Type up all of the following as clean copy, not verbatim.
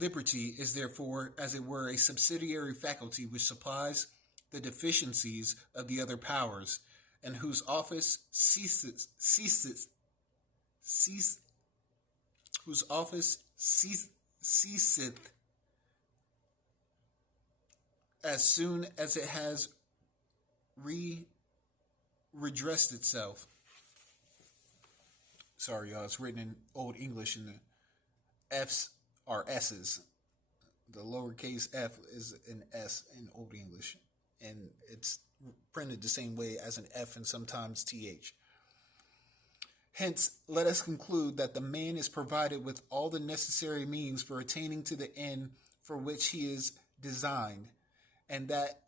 Liberty is therefore, as it were, a subsidiary faculty which supplies the deficiencies of the other powers, and whose office cease, whose office ceaseth as soon as it has redressed itself. Sorry, y'all. It's written in Old English, and the F's are S's. The lowercase f is an S in Old English, and it's printed the same way as an F and sometimes TH. Hence, let us conclude that the man is provided with all the necessary means for attaining to the end for which he is designed, and that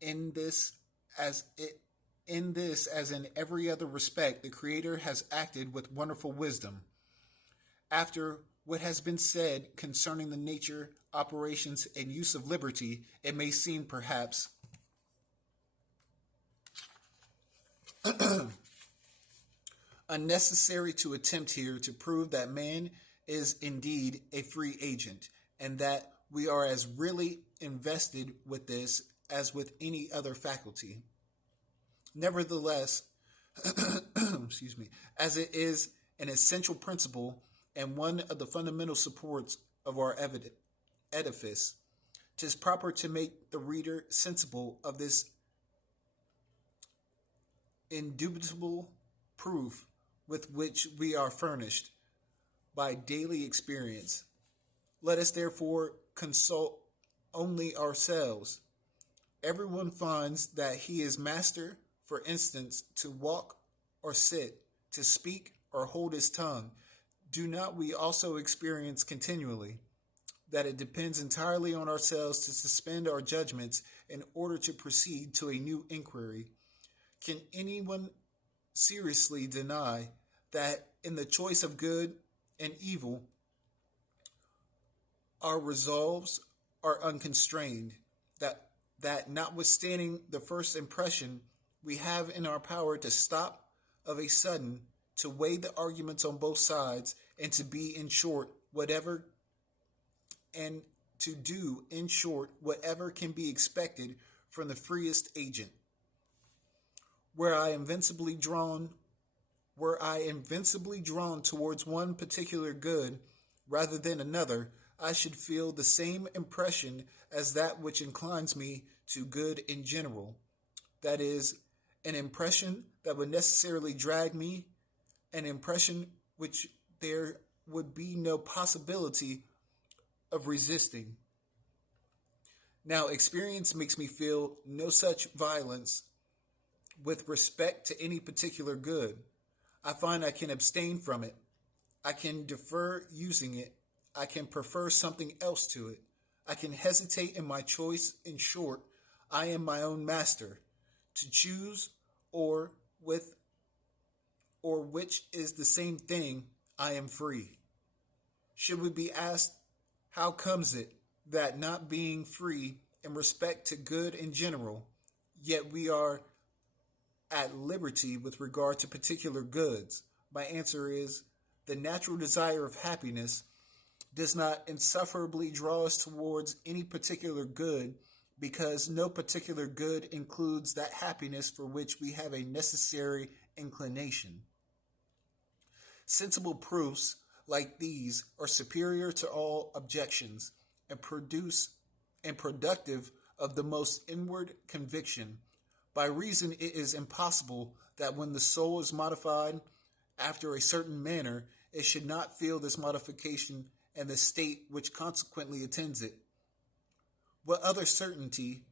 in this as in every other respect, the Creator has acted with wonderful wisdom. After what has been said concerning the nature, operations, and use of liberty, it may seem perhaps unnecessary to attempt here to prove that man is indeed a free agent, and that we are as really invested with this as with any other faculty. Nevertheless, excuse me, as it is an essential principle and one of the fundamental supports of our edifice, 'tis proper to make the reader sensible of this indubitable proof with which we are furnished by daily experience. Let us therefore consult only ourselves. Everyone finds that he is master, for instance, to walk or sit, to speak or hold his tongue. Do not we also experience continually that it depends entirely on ourselves to suspend our judgments in order to proceed to a new inquiry? Can anyone seriously deny that in the choice of good and evil, our resolves are unconstrained, that notwithstanding the first impression, we have in our power to stop of a sudden, to weigh the arguments on both sides, and to be, in short, whatever, and to do, in short, whatever can be expected from the freest agent. Were I invincibly drawn towards one particular good rather than another, I should feel the same impression as that which inclines me to good in general. That is, an impression that would necessarily drag me, an impression which there would be no possibility of resisting. Now, experience makes me feel no such violence with respect to any particular good. I find I can abstain from it. I can defer using it. I can prefer something else to it. I can hesitate in my choice. In short, I am my own master. To choose or which is the same thing, I am free. Should we be asked, how comes it that not being free in respect to good in general, yet we are at liberty with regard to particular goods? My answer is, the natural desire of happiness does not insufferably draw us towards any particular good, because no particular good includes that happiness for which we have a necessary inclination. Sensible proofs like these are superior to all objections, and productive of the most inward conviction. By reason it is impossible that when the soul is modified after a certain manner, it should not feel this modification and the state which consequently attends it. What other certainty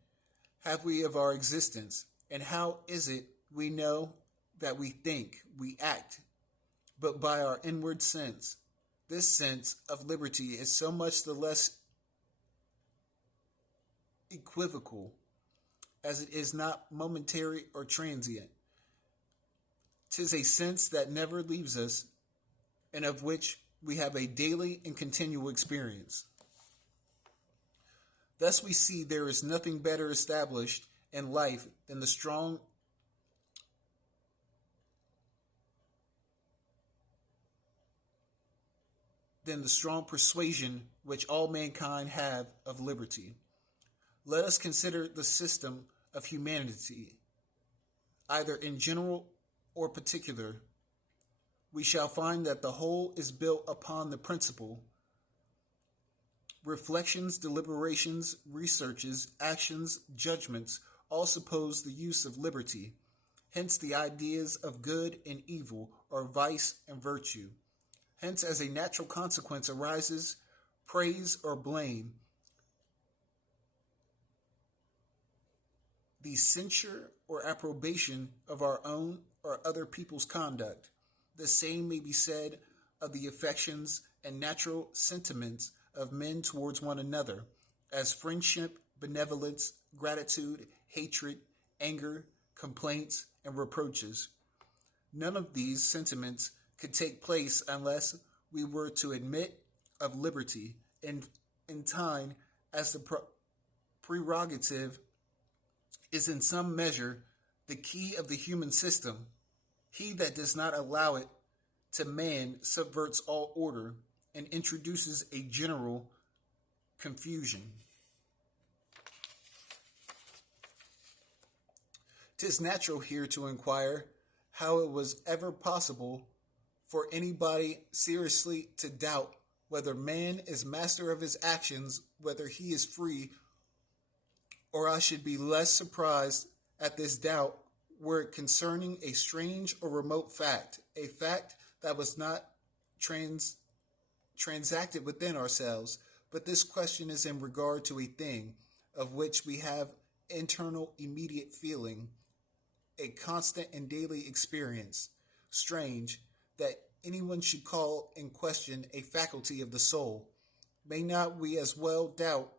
have we of our existence, and how is it we know that we think, we act, but by our inward sense? This sense of liberty is so much the less equivocal as it is not momentary or transient. 'Tis a sense that never leaves us, and of which we have a daily and continual experience. Thus we see there is nothing better established in life than the strong than the strong persuasion which all mankind have of liberty. Let us consider the system of humanity, either in general or particular. We shall find that the whole is built upon the principle. Reflections, deliberations, researches, actions, judgments all suppose the use of liberty. Hence the ideas of good and evil, or vice and virtue. Hence, as a natural consequence arises praise or blame, the censure or approbation of our own or other people's conduct. The same may be said of the affections and natural sentiments of men towards one another, as friendship, benevolence, gratitude, hatred, anger, complaints, and reproaches. None of these sentiments could take place unless we were to admit of liberty in time, as the prerogative is in some measure the key of the human system. He that does not allow it to man subverts all order and introduces a general confusion. 'Tis natural here to inquire how it was ever possible for anybody seriously to doubt whether man is master of his actions, whether he is free, or I should be less surprised at this doubt were it concerning a strange or remote fact, a fact that was not transacted within ourselves. But this question is in regard to a thing of which we have internal immediate feeling, a constant and daily experience. Strange that anyone should call in question a faculty of the soul. May not we as well doubt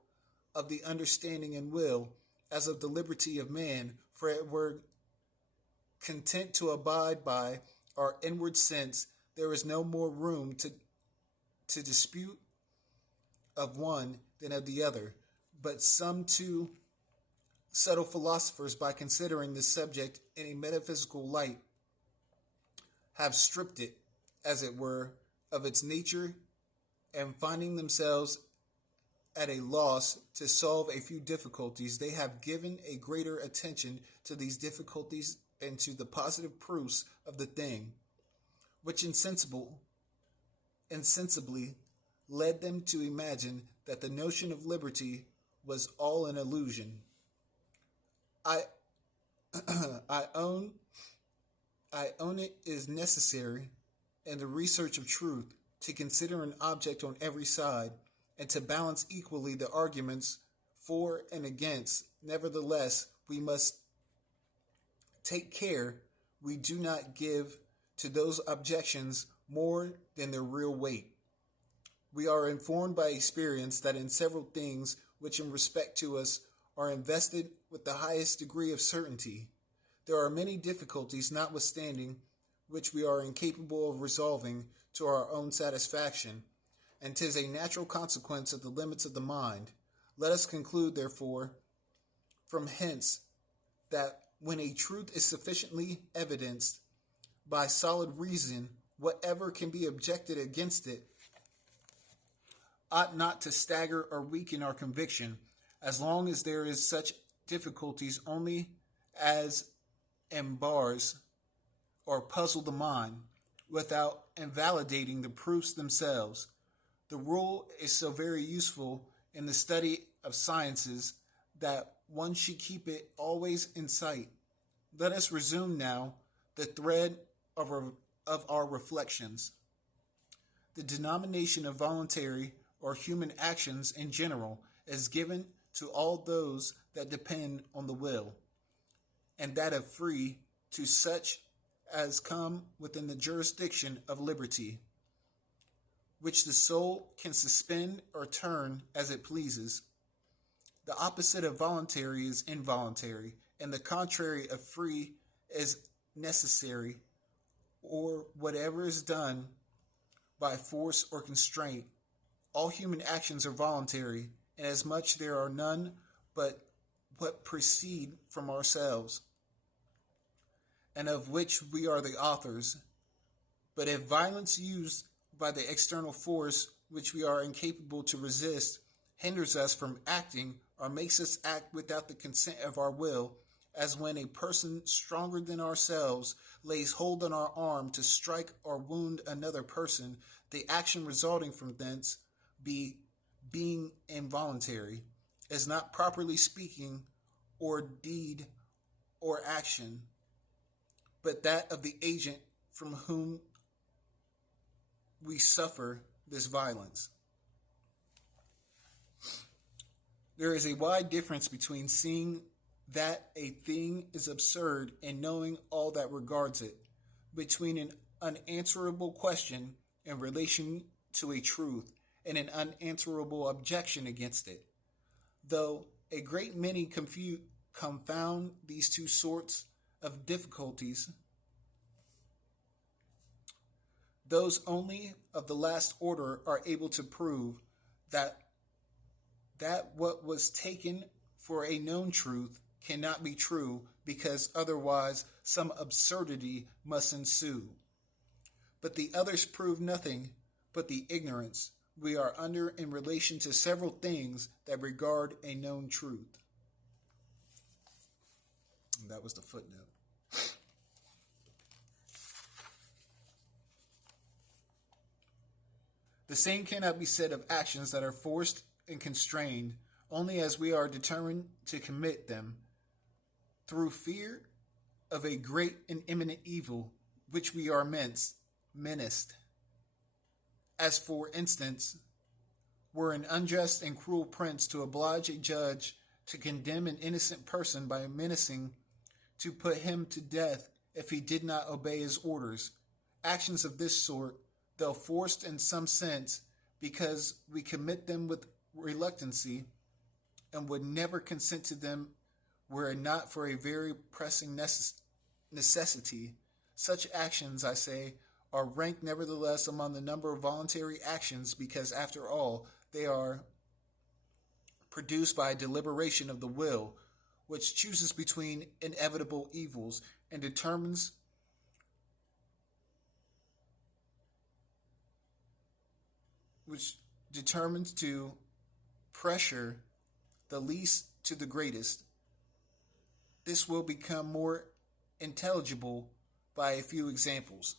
of the understanding and will as of the liberty of man, for it were content to abide by our inward sense, there is no more room to dispute of one than of the other. But some too subtle philosophers, by considering this subject in a metaphysical light, have stripped it, as it were, of its nature, and finding themselves at a loss to solve a few difficulties, they have given a greater attention to these difficulties and to the positive proofs of the thing, which insensibly led them to imagine that the notion of liberty was all an illusion. I I own it is necessary in the research of truth to consider an object on every side and to balance equally the arguments for and against. Nevertheless, we must take care we do not give to those objections more than their real weight. We are informed by experience that in several things which in respect to us are invested with the highest degree of certainty, there are many difficulties notwithstanding which we are incapable of resolving to our own satisfaction, and 'tis a natural consequence of the limits of the mind. Let us conclude, therefore, from hence, that when a truth is sufficiently evidenced by solid reason, whatever can be objected against it ought not to stagger or weaken our conviction, as long as there is such difficulties only as embars or puzzle the mind, without invalidating the proofs themselves. The rule is so very useful in the study of sciences that one should keep it always in sight. Let us resume now the thread of our reflections. The denomination of voluntary or human actions in general is given to all those that depend on the will, and that of free to such as come within the jurisdiction of liberty, which the soul can suspend or turn as it pleases. The opposite of voluntary is involuntary, and the contrary of free is necessary, or whatever is done by force or constraint. All human actions are voluntary, inasmuch there are none but what proceed from ourselves, and of which we are the authors. But if violence used by the external force which we are incapable to resist hinders us from acting or makes us act without the consent of our will, as when a person stronger than ourselves lays hold on our arm to strike or wound another person, the action resulting from thence be being involuntary, is not properly speaking or deed or action, but that of the agent from whom we suffer this violence. There is a wide difference between seeing that a thing is absurd and knowing all that regards it, between an unanswerable question in relation to a truth and an unanswerable objection against it. Though a great many confound these two sorts of difficulties, those only of the last order are able to prove that what was taken for a known truth cannot be true, because otherwise some absurdity must ensue. But the others prove nothing but the ignorance we are under in relation to several things that regard a known truth. And that was the footnote. The same cannot be said of actions that are forced and constrained only as we are determined to commit them through fear of a great and imminent evil which we are menaced. As, for instance, were an unjust and cruel prince to oblige a judge to condemn an innocent person by menacing to put him to death if he did not obey his orders. Actions of this sort, though forced in some sense, because we commit them with reluctancy and would never consent to them were it not for a very pressing necessity. Such actions, I say, are ranked nevertheless among the number of voluntary actions, because after all they are produced by a deliberation of the will, which chooses between inevitable evils and determines to pressure the least to the greatest. This will become more intelligible by a few examples.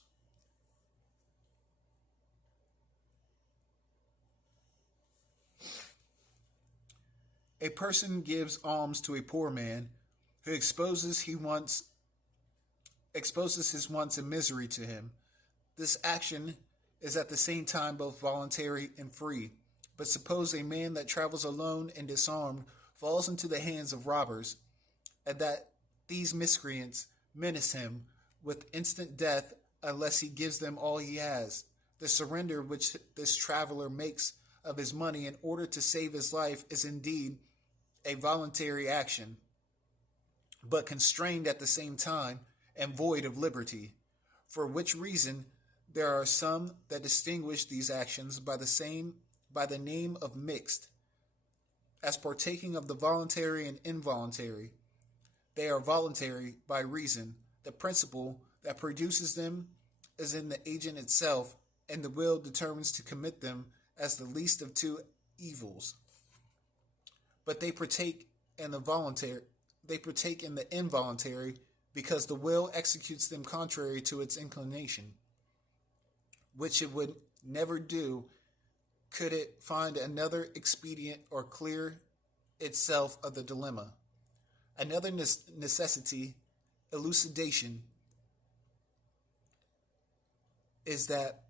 A person gives alms to a poor man who exposes his wants and misery to him. This action is at the same time both voluntary and free. But suppose a man that travels alone and disarmed falls into the hands of robbers, and that these miscreants menace him with instant death unless he gives them all he has. The surrender which this traveler makes of his money in order to save his life is indeed a voluntary action, but constrained at the same time and void of liberty, for which reason there are some that distinguish these actions by the name of mixed, as partaking of the voluntary and involuntary. They are voluntary by reason. The principle that produces them is in the agent itself, and the will determines to commit them as the least of two evils. But they partake in the involuntary, because the will executes them contrary to its inclination, which it would never do could it find another expedient or clear itself of the dilemma. Another necessity, elucidation, is that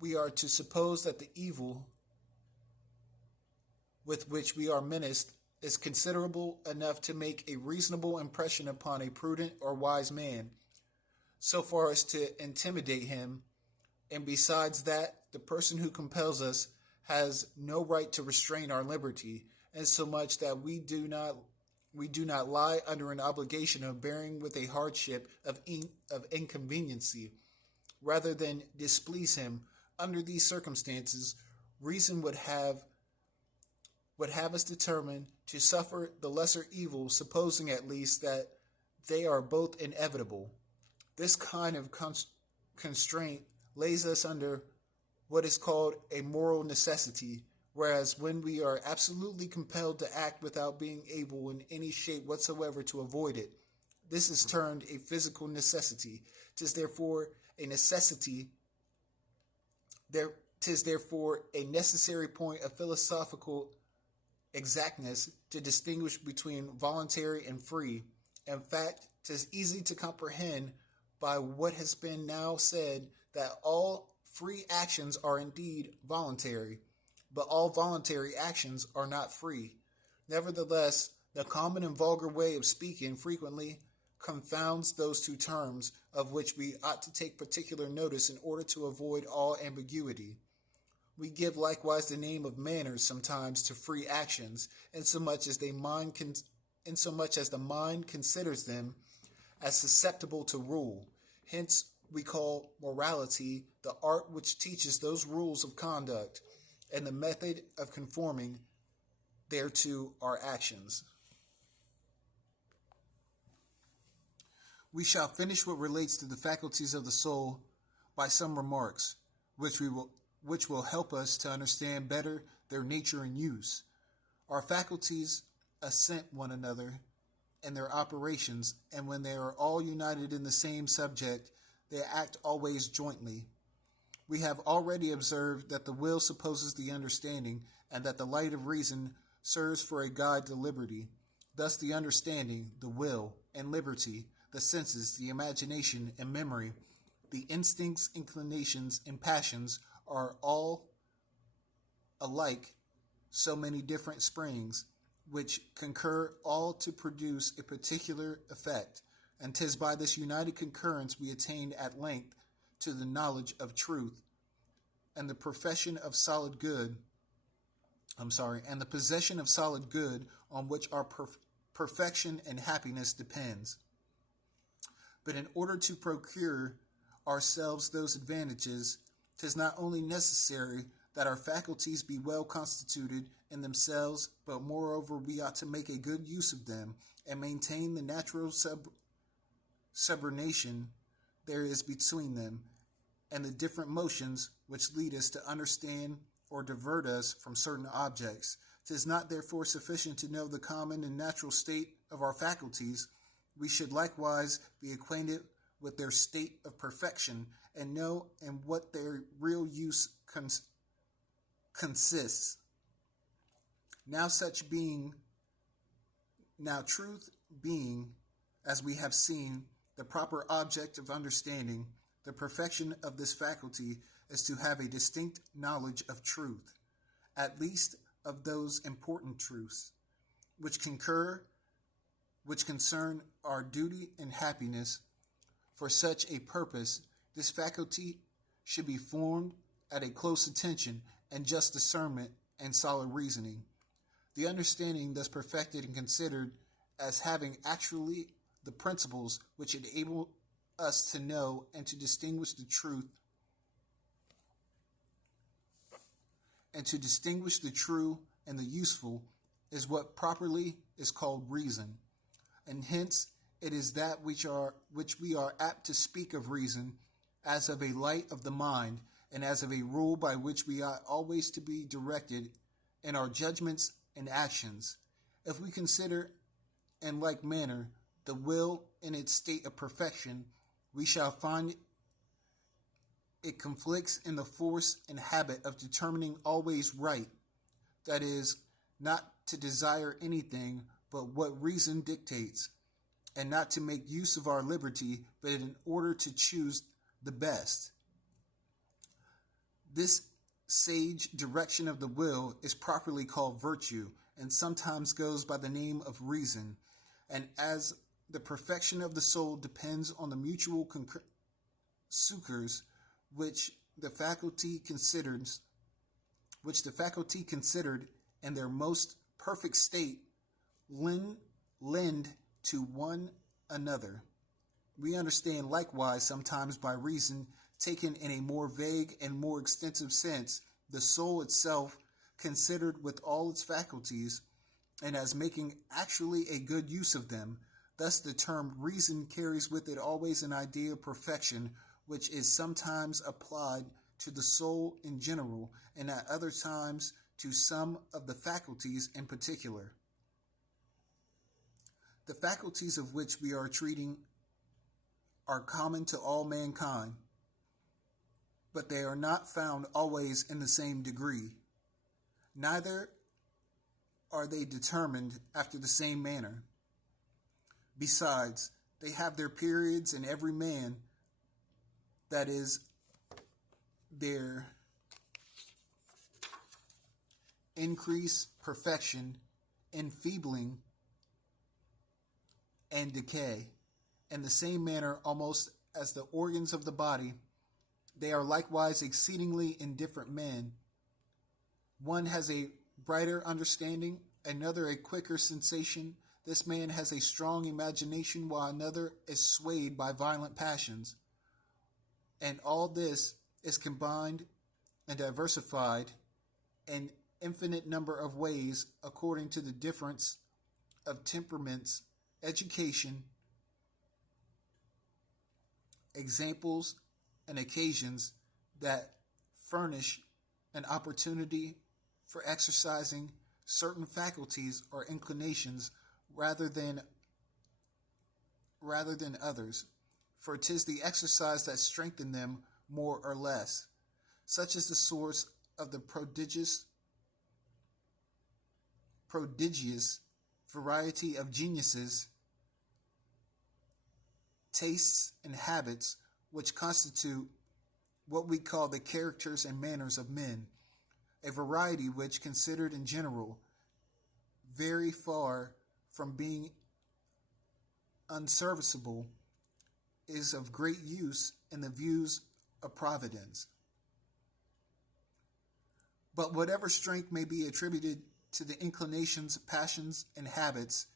we are to suppose that the evil with which we are menaced is considerable enough to make a reasonable impression upon a prudent or wise man, so far as to intimidate him, and besides that, the person who compels us has no right to restrain our liberty, insomuch that we do not lie under an obligation of bearing with a hardship of inconveniency, rather than displease him. Under these circumstances, reason would have us determined to suffer the lesser evil, supposing at least that they are both inevitable. This kind of constraint lays us under what is called a moral necessity, whereas when we are absolutely compelled to act without being able in any shape whatsoever to avoid it, this is termed a physical necessity. Tis therefore a necessity. Tis therefore a necessary point of philosophical exactness to distinguish between voluntary and free. In fact, 'tis easy to comprehend by what has been now said that all free actions are indeed voluntary, but all voluntary actions are not free. Nevertheless, the common and vulgar way of speaking frequently confounds those two terms, of which we ought to take particular notice in order to avoid all ambiguity. We give likewise the name of manners sometimes to free actions, insomuch as the mind considers them as susceptible to rule. Hence we call morality the art which teaches those rules of conduct, and the method of conforming thereto our actions. We shall finish what relates to the faculties of the soul by some remarks, which will help us to understand better their nature and use. Our faculties assent one another in their operations, and when they are all united in the same subject, they act always jointly. We have already observed that the will supposes the understanding, and that the light of reason serves for a guide to liberty. Thus the understanding, the will, and liberty, the senses, the imagination, and memory, the instincts, inclinations, and passions are all alike so many different springs, which concur all to produce a particular effect, and 'tis by this united concurrence we attain at length to the knowledge of truth, and the profession of solid good, and the possession of solid good on which our perfection and happiness depends. But in order to procure ourselves those advantages, 'tis not only necessary that our faculties be well constituted in themselves, but moreover we ought to make a good use of them, and maintain the natural subordination there is between them, and the different motions which lead us to understand or divert us from certain objects. 'Tis not therefore sufficient to know the common and natural state of our faculties. We should likewise be acquainted with their state of perfection, and know in what their real use consists. Now truth being, as we have seen, the proper object of understanding, the perfection of this faculty is to have a distinct knowledge of truth, at least of those important truths which concern our duty and happiness. For such a purpose, this faculty should be formed at a close attention and just discernment and solid reasoning. The understanding thus perfected and considered as having actually the principles which enable us to know and to distinguish the truth and the useful is what properly is called reason, and hence it is that which we are apt to speak of reason as of a light of the mind, and as of a rule by which we ought always to be directed in our judgments and actions. If we consider in like manner the will in its state of perfection, we shall find it conflicts in the force and habit of determining always right, that is, not to desire anything but what reason dictates, and not to make use of our liberty, but in order to choose the best. This sage direction of the will is properly called virtue, and sometimes goes by the name of reason. And as the perfection of the soul depends on the mutual succors which the faculty considered in their most perfect state lend to one another. We understand likewise sometimes by reason, taken in a more vague and more extensive sense, the soul itself considered with all its faculties, and as making actually a good use of them. Thus the term reason carries with it always an idea of perfection, which is sometimes applied to the soul in general, and at other times to some of the faculties in particular. The faculties of which we are treating are common to all mankind, but they are not found always in the same degree. Neither are they determined after the same manner. Besides, they have their periods in every man, that is, their increase, perfection, enfeebling, and decay. In the same manner, almost as the organs of the body, they are likewise exceedingly in different men. One has a brighter understanding, another a quicker sensation. This man has a strong imagination, while another is swayed by violent passions. And all this is combined and diversified in infinite number of ways according to the difference of temperaments, education, examples, and occasions that furnish an opportunity for exercising certain faculties or inclinations rather than others, for 'tis the exercise that strengthen them more or less. Such is the source of the prodigious variety of geniuses, tastes, and habits which constitute what we call the characters and manners of men, a variety which, considered in general, very far from being unserviceable, is of great use in the views of Providence. But whatever strength may be attributed to the inclinations, passions, and habits,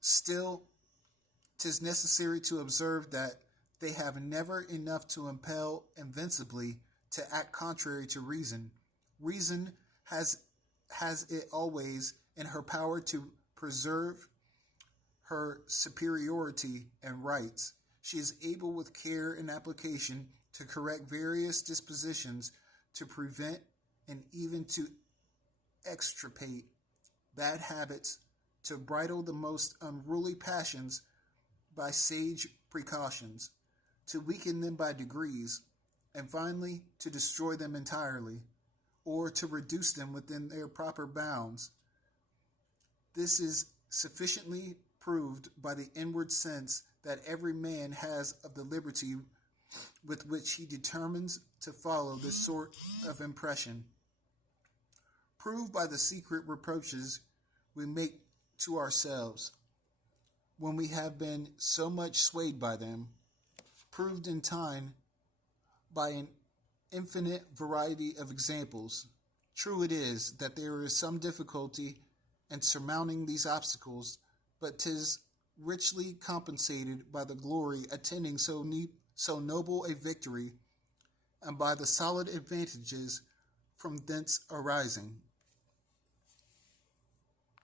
still 'tis necessary to observe that they have never enough to impel invincibly to act contrary to reason. Reason has it always in her power to preserve her superiority and rights. She is able with care and application to correct various dispositions, to prevent and even to extirpate bad habits, to bridle the most unruly passions by sage precautions, to weaken them by degrees, and finally to destroy them entirely, or to reduce them within their proper bounds. This is sufficiently proved by the inward sense that every man has of the liberty with which he determines to follow this sort of impression, proved by the secret reproaches we make to ourselves when we have been so much swayed by them, proved in time by an infinite variety of examples. True it is that there is some difficulty in surmounting these obstacles, but 'tis richly compensated by the glory attending so noble a victory, and by the solid advantages from thence arising.